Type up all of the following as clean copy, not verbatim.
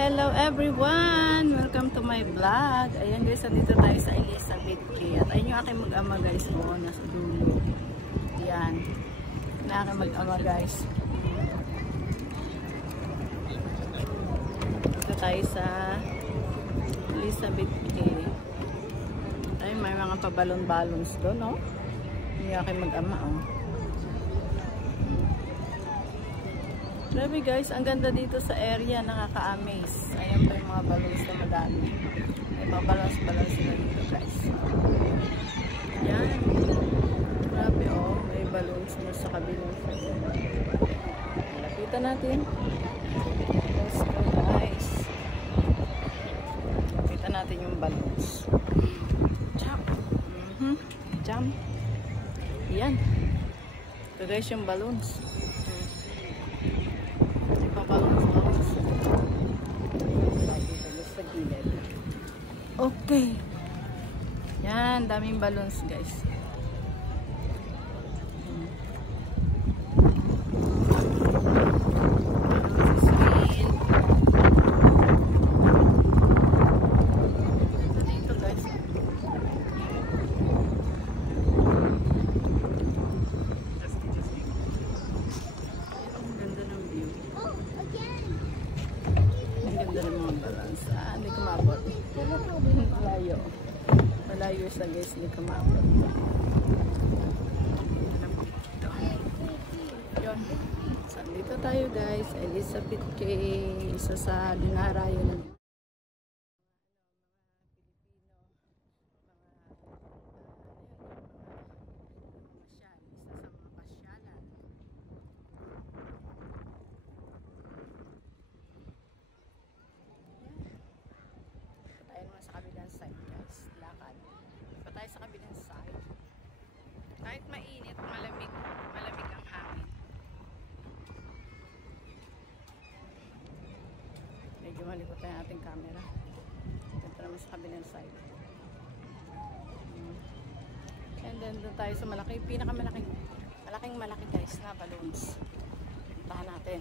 Hello everyone! Welcome to my vlog. Ayan guys, nandito tayo sa Elizabeth Key. At ayun yung aking mag-ama guys mo, nasa dulo. Ayan. Na aking mag-ama guys. Dito tayo sa Elizabeth Key. Ay, may mga pabalon-balons doon, no? Yung aking mag-ama, oh. Grabe guys, ang ganda dito sa area, nakaka-amaze. Ayan pa yung mga balloons na madami. May mga balloons sila dito guys. Ayan. Grabe oh, may balloons na sa kabilang side. Lapitan natin. Let's go guys. Lapitan natin yung balloons. Jump. Jump. Ayan. Ito guys yung balloons. Okay. Yan, daming balloons guys. Dito guys. Ang ganda ng view. Ang ganda ng mga balloons. Hindi ko maabot. Malayo. Malayo sa guys, hindi ka maabot. Yun. So, dito tayo guys. Elizabeth Key. Isa sa dinarayo ng sa kabilang side guys, lakad pa tayo sa kabilang side. Kahit mainit, malamig ang hangin. Medyo malikot tayo ang ating camera. Ito naman sa kabilang side. And then doon tayo sa malaki, malaking guys na balloons. Tahan natin.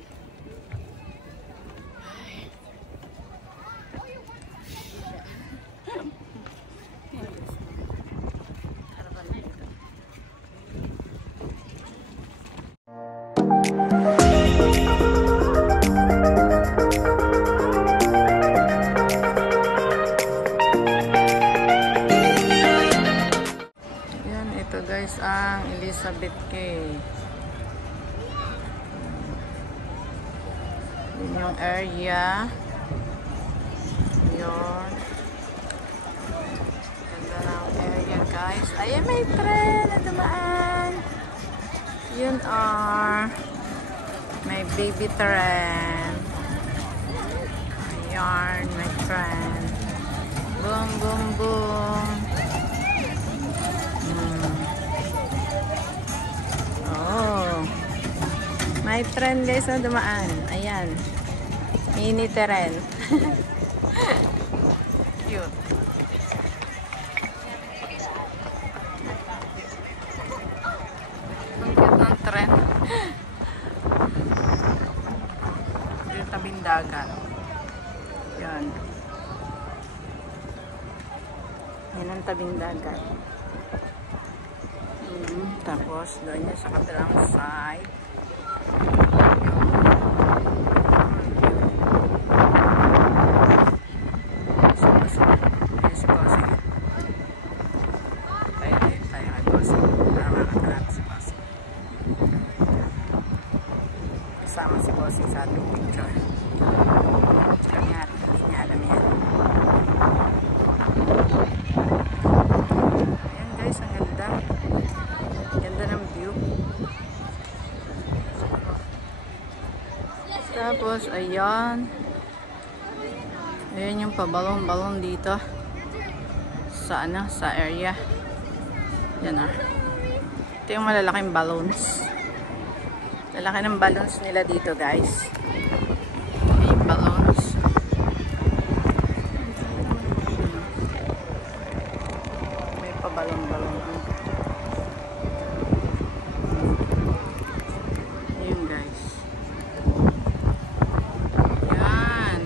Guys, ang Elizabeth Key. Yun yung area. Yun. Ganda ng area guys. Ayan, may tren na dumaan. Yun may baby tren. Ayan, may tren. Boom, boom, boom. May tren guys na dumaan. Ayan. Mini tren. Cute. Ang cute ng tren. Yung tabing dagat. Yan. Yan ang tabing dagat. Tapos doon niya sa kabilang side. Kasama si Bossing sa ating picture. Kanya alam yan. Ayan guys, ang ganda. Ganda ng view. Tapos, ayan. Ayan yung pabalong-balong dito. Sa sa area. Yan Ito yung malalaking balloons. Lalaki ng balloons nila dito guys. Ayan yung balloons. May pabalong-balong. Ayan guys. Yan.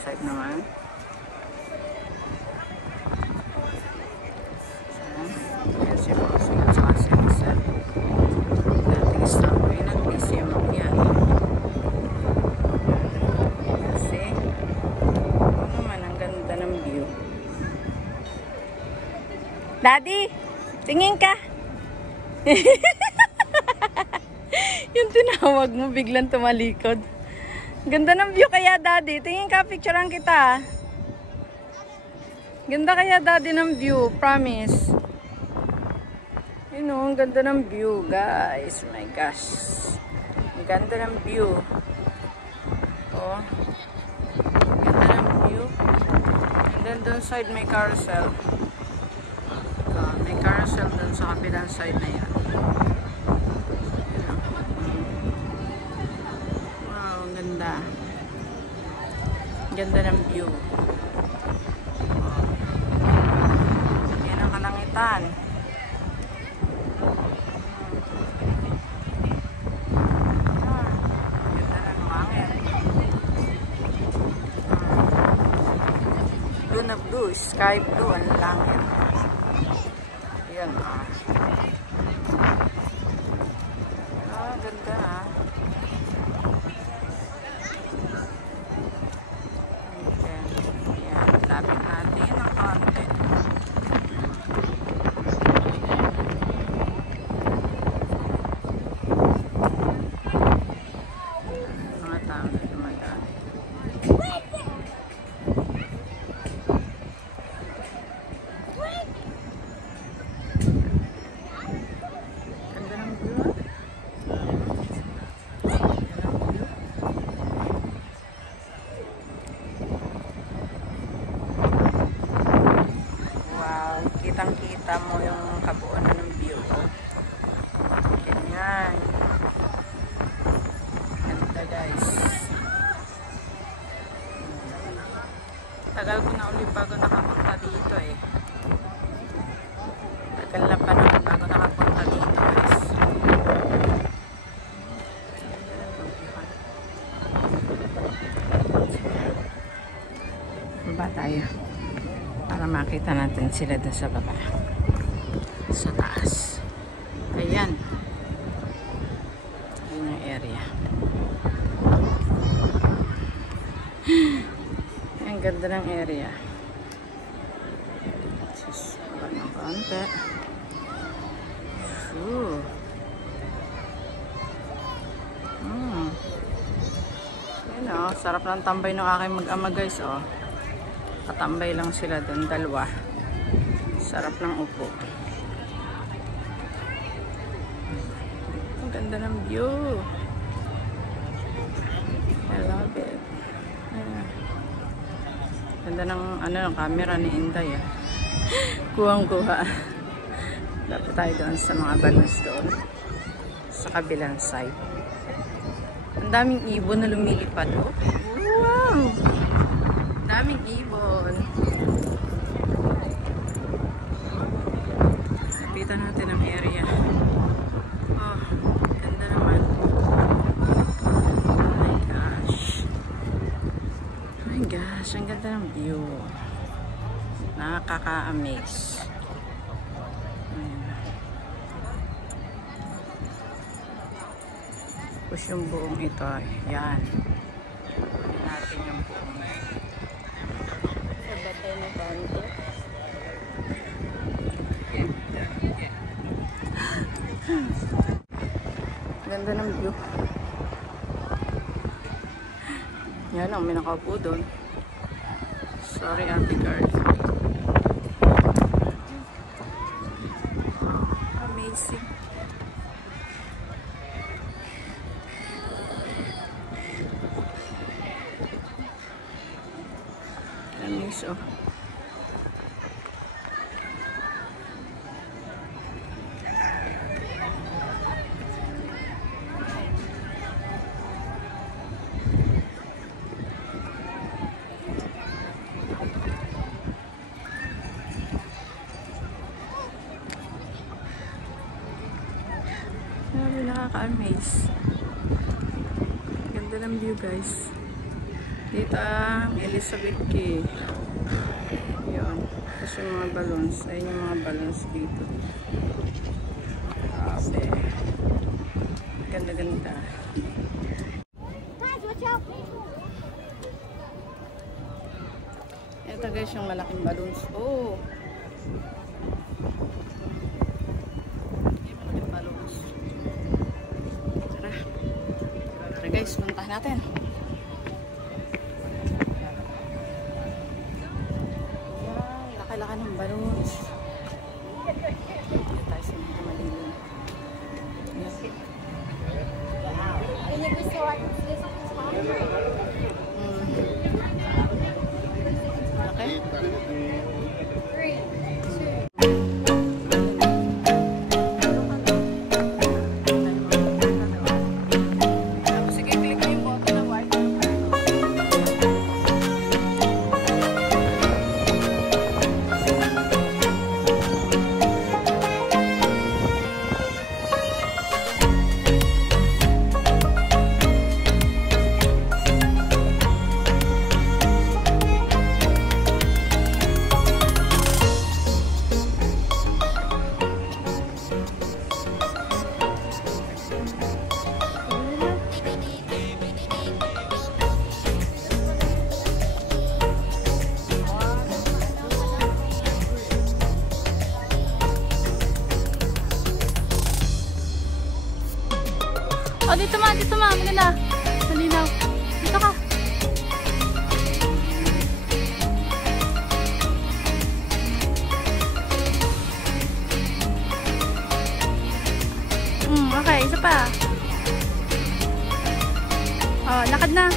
side naman. Ayan si Bossing at saka si Hazel. Dating stop ko yun ang PCM yan. Kasi, ano naman, ang ganda ng view. Daddy, tingin ka. Yung tinawag mo, biglang tumalikod. Ganda ng view kaya, Daddy. Tingin ka, picturean kita. Ganda kaya, Daddy, ng view. Promise. You know, ang ganda ng view, guys. My gosh. Ang ganda ng view. Oh. Ganda ng view. And then, doon side may carousel. May carousel dun sa kabilang side na yan. Wow, ang ganda. Ganda ng view. Yan ang kalangitan. Ganda ng hangin. Blue na blue, sky blue ang langit. Yan ah. Ah, ganda ah. Okay. Yan, lapit natin ang konti. Mga tao na dumadaan. Kitang-kita mo yung kabuuan ng view. Ganyan. Ganda, guys. Tagal ko na ulit bago nakapunta dito eh. Tagal na pa naman bago nakapunta dito, guys. Baba tayo. Para makita natin sila doon sa baba. Sa taas. Ayan. Ayan yung area. Ang ganda ng area. Sus, baba ng konti. Ayan o, sarap ng tambay ng aking mag-ama, guys o. Katambay lang sila doon, dalawa. Sarap ng upo. Ang ganda ng view. I love it. Ganda ng ng camera ni Inday ah. Kuwang-kuha. Dapat tayo doon sa mga balloons doon. Sa kabilang side. Ang daming ibon na lumilipad. Oh. Wow! Daming ibon. Lapitan natin ang area. Oh, ganda naman. Oh my gosh. Oh my gosh, ang ganda ng view. Nakaka-amaze. Push yung buong ito. Yan. Natin yung buong. Ganda ng view. Yan ang may nakaupo doon. Sorry, Ate Guard. Amazing. Amazing. Nakaka-amaze. Ganda ng view, guys. Dito ang Elizabeth Key. Yun. Tapos yung mga balloons. Ayun yung mga balloons dito. Grabe. Ganda-ganda. Ito guys yung malaking balloons. Oh! Yung malaking balloons. Tara. Tara guys, puntahan natin. Laki-laki ng balloons. Dito tayo sa mga malilim. Oh, dito ma, maganda. Malinaw. Dito ka. Okay, isa pa. Oh, lakad na.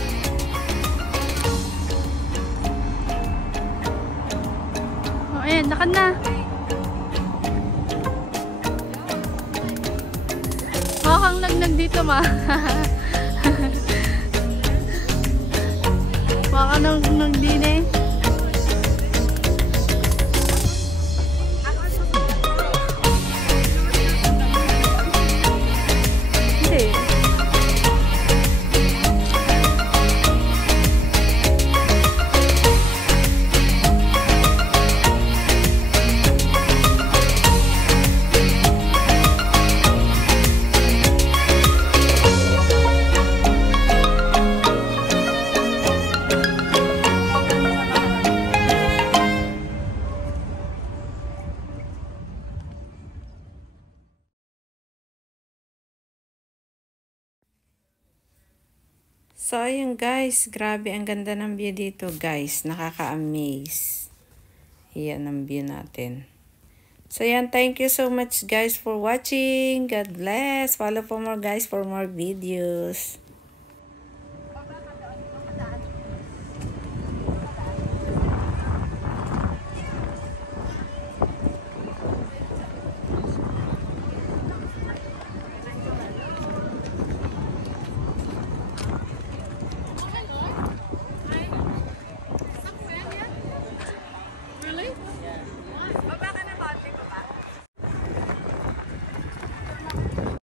Oh, ayan, lakad na. Kang nagnag dito ma. Baka nang din eh. Hindi. So, ayun guys. Grabe, ang ganda ng view dito guys. Nakaka-amaze. Yan ang view natin. So, yan. Thank you so much guys for watching. God bless. Follow for more guys for more videos.